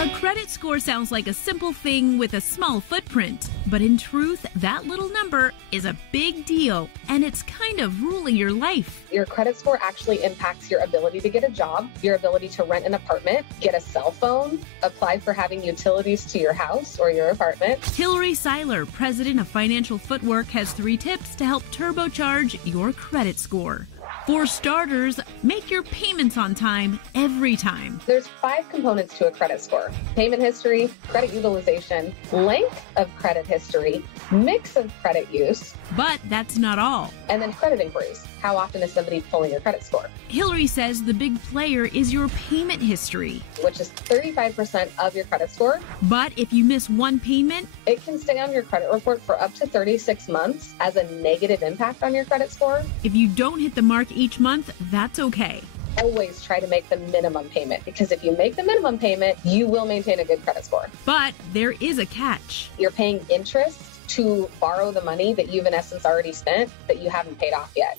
A credit score sounds like a simple thing with a small footprint, but in truth, that little number is a big deal, and it's kind of ruling your life. Your credit score actually impacts your ability to get a job, your ability to rent an apartment, get a cell phone, apply for having utilities to your house or your apartment. Hillary Seiler, president of Financial Footwork, has 3 tips to help turbocharge your credit score. For starters, make your payments on time every time. There's 5 components to a credit score: payment history, credit utilization, length of credit history, mix of credit use. But that's not all. And then credit inquiries. How often is somebody pulling your credit score? Hillary says the big player is your payment history, which is 35% of your credit score. But if you miss one payment, it can stay on your credit report for up to 36 months as a negative impact on your credit score. If you don't hit the mark each month, that's okay. Always try to make the minimum payment, because if you make the minimum payment, you will maintain a good credit score. But there is a catch. You're paying interest to borrow the money that you've in essence already spent that you haven't paid off yet.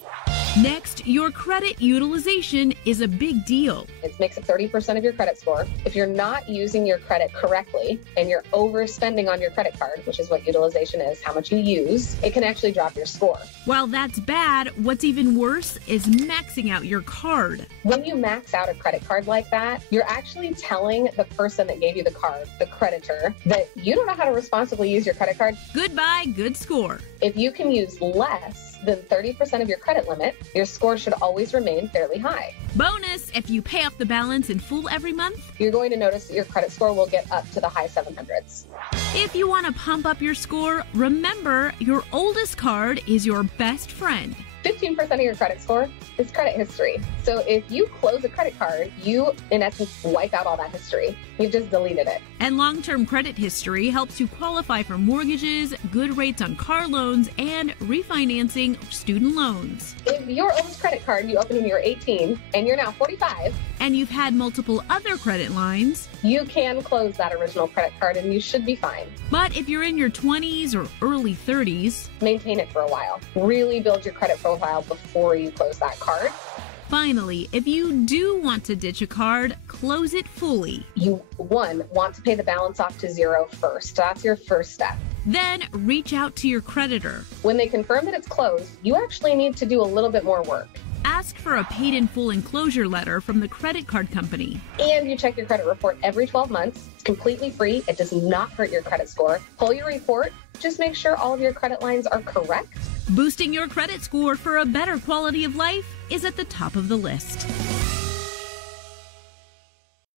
Next, your credit utilization is a big deal. It makes up 30% of your credit score. If you're not using your credit correctly and you're overspending on your credit card, which is what utilization is, how much you use, it can actually drop your score. While that's bad, what's even worse is maxing out your card. When you max out a credit card like that, you're actually telling the person that gave you the card, the creditor, that you don't know how to responsibly use your credit card. Goodbye, good score. If you can use less than 30% of your credit limit, your score should always remain fairly high. Bonus, if you pay off the balance in full every month, you're going to notice that your credit score will get up to the high 700s. If you want to pump up your score, remember your oldest card is your best friend. 15% of your credit score is credit history. So if you close a credit card, you, in essence, wipe out all that history. You've just deleted it. And long-term credit history helps you qualify for mortgages, good rates on car loans, and refinancing student loans. If your oldest credit card you opened when you were 18 and you're now 45, and you've had multiple other credit lines, you can close that original credit card and you should be fine. But if you're in your 20s or early 30s, maintain it for a while. Really build your credit profile before you close that card. Finally, if you do want to ditch a card, close it fully. You, one, want to pay the balance off to zero first. That's your first step. Then reach out to your creditor. When they confirm that it's closed, you actually need to do a little bit more work. Ask for a paid in full enclosure letter from the credit card company. And you check your credit report every 12 months. It's completely free. It does not hurt your credit score. Pull your report. Just make sure all of your credit lines are correct. Boosting your credit score for a better quality of life is at the top of the list.